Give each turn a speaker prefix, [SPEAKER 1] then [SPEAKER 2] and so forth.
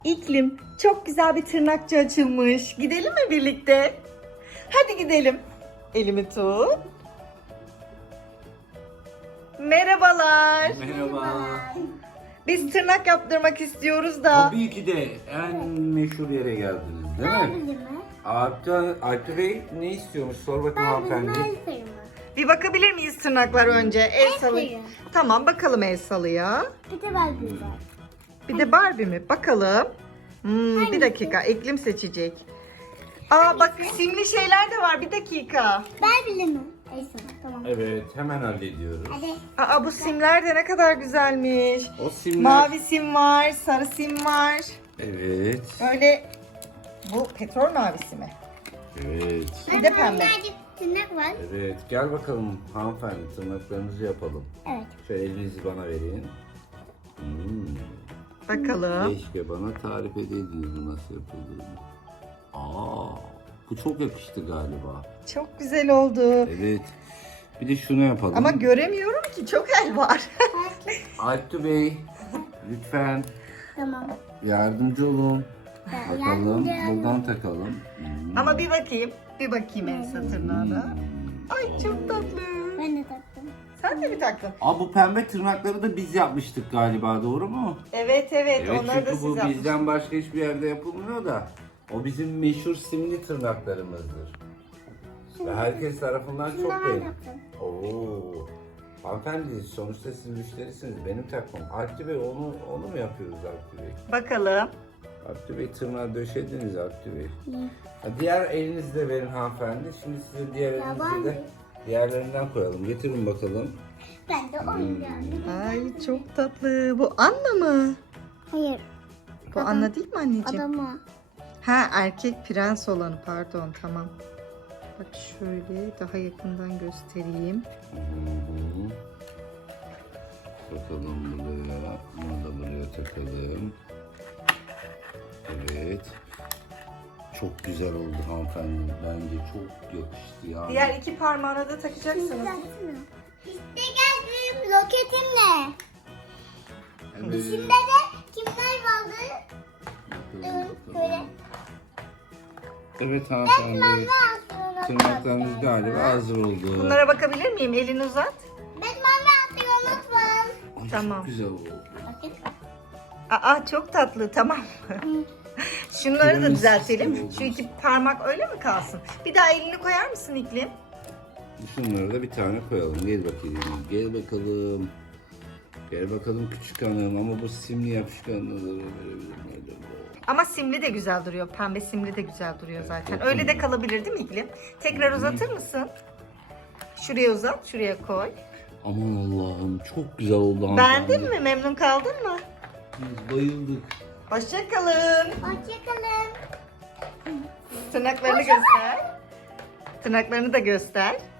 [SPEAKER 1] İklim, çok güzel bir tırnakçı açılmış. Gidelim mi birlikte? Hadi gidelim. Elimi tut. Merhabalar.
[SPEAKER 2] Merhaba.
[SPEAKER 1] Biz tırnak yaptırmak istiyoruz da.
[SPEAKER 2] Tabii ki de en meşhur yere geldiniz değil mi? Alptu Bey ne istiyormuş? Sor bakayım hanımefendi.
[SPEAKER 1] Bir bakabilir miyiz tırnaklar önce? El salı.
[SPEAKER 3] suyu.
[SPEAKER 1] Tamam bakalım el salıya.
[SPEAKER 3] Bir de Barbie var.
[SPEAKER 1] Bir de Barbie mi? Bakalım. Bir dakika. İklim seçecek. Aa bak simli şeyler de var. Bir dakika.
[SPEAKER 3] Barbie'li mi? Tamam.
[SPEAKER 2] Evet hemen hallediyoruz.
[SPEAKER 3] Hadi.
[SPEAKER 1] Aa bu simler de ne kadar güzelmiş.
[SPEAKER 2] O simler.
[SPEAKER 1] Mavi sim var, sarı sim var.
[SPEAKER 2] Evet.
[SPEAKER 1] Böyle bu petrol mavisi mi?
[SPEAKER 2] Evet.
[SPEAKER 1] Bir de pembe.
[SPEAKER 3] Tırnak var.
[SPEAKER 2] Evet gel bakalım hanımefendi tırnaklarınızı yapalım.
[SPEAKER 3] Evet.
[SPEAKER 2] Şöyle elinizi bana verin.
[SPEAKER 1] Bakalım.
[SPEAKER 2] Keşke bana tarif edeydiniz bu nasıl yapıldığını. Bu çok yakıştı galiba.
[SPEAKER 1] Çok güzel oldu.
[SPEAKER 2] Evet. Bir de şunu yapalım.
[SPEAKER 1] Ama göremiyorum ki çok el var.
[SPEAKER 2] Alptu Bey lütfen
[SPEAKER 3] Tamam.
[SPEAKER 2] yardımcı olun. Bakalım
[SPEAKER 3] yardımcı
[SPEAKER 2] buradan takalım.
[SPEAKER 1] Ama bir bakayım. Bir bakayım Elsa tırnağına. Ay çok tatlı.
[SPEAKER 3] Ben de taktım.
[SPEAKER 1] Sen de mi taktın?
[SPEAKER 2] Bu pembe tırnakları da biz yapmıştık galiba, doğru mu?
[SPEAKER 1] Evet
[SPEAKER 2] Evet,
[SPEAKER 1] onları da
[SPEAKER 2] çünkü
[SPEAKER 1] siz
[SPEAKER 2] bu
[SPEAKER 1] yapmışsınız.
[SPEAKER 2] bizden başka hiçbir yerde yapılmıyor da o bizim meşhur simli tırnaklarımızdır. Ve herkes tarafından
[SPEAKER 3] Şunu
[SPEAKER 2] çok
[SPEAKER 3] ben
[SPEAKER 2] beğenir.
[SPEAKER 3] yaptım.
[SPEAKER 2] Oo. Hanımefendi sonuçta siz müşterisiniz. Benim takmam. Alptu Bey onu mu yapıyoruz Alptu Bey?
[SPEAKER 1] Bakalım.
[SPEAKER 2] Alptu Bey tırnağı döşediniz Alptu Bey. Diğer elinizi de verin hanımefendi. Şimdi size diğer elinizi de diğerlerinden koyalım. Getirin bakalım.
[SPEAKER 3] Ben de oynayacağım.
[SPEAKER 1] Ay çok tatlı. Bu Anna mı?
[SPEAKER 3] Hayır.
[SPEAKER 1] Bu Anna değil mi anneciğim?
[SPEAKER 3] Adamı.
[SPEAKER 1] Ha erkek prens olanı pardon tamam. Bak şöyle daha yakından göstereyim.
[SPEAKER 2] Takalım buraya. Bunu da buraya takalım. Evet. Çok güzel oldu hanımefendi. Bence çok yakıştı yani.
[SPEAKER 1] Diğer iki parmağına da takacaksınız.
[SPEAKER 3] İşte geldim roketimle.
[SPEAKER 2] Evet.
[SPEAKER 3] Şimdi de kimler vardı? Böyle.
[SPEAKER 2] Evet hanımefendi. Tırnaklarınız galiba hazır oldu.
[SPEAKER 1] Bunlara bakabilir miyim? Elini uzat.
[SPEAKER 3] Ben mavi astronot var.
[SPEAKER 2] Ay,
[SPEAKER 1] Tamam.
[SPEAKER 2] Çok güzel oldu.
[SPEAKER 1] Aa çok tatlı tamam. Şunları da
[SPEAKER 2] Piramit
[SPEAKER 1] düzeltelim.
[SPEAKER 2] sistemi
[SPEAKER 1] Şu
[SPEAKER 2] oldu.
[SPEAKER 1] iki parmak öyle mi kalsın? Bir daha elini koyar mısın İklim?
[SPEAKER 2] Şunları da bir tane koyalım. Gel bakayım. Gel bakalım. Gel bakalım küçük hanım. Ama bu simli yapışkanlığı verebilir miyim?
[SPEAKER 1] Ama simli de güzel duruyor. Pembe simli de güzel duruyor zaten.
[SPEAKER 2] Evet,
[SPEAKER 1] Öyle de
[SPEAKER 2] tamam.
[SPEAKER 1] kalabilir değil mi İklim? Tekrar uzatır mısın? Şuraya uzat, şuraya koy.
[SPEAKER 2] Aman Allah'ım çok güzel oldu hanımefendi.
[SPEAKER 1] Beğendin mi? Memnun kaldın mı?
[SPEAKER 2] Biz bayıldık.
[SPEAKER 1] Hoşça kalın.
[SPEAKER 3] Hoşçakalın.
[SPEAKER 1] Tırnaklarını göster. Tırnaklarını da göster.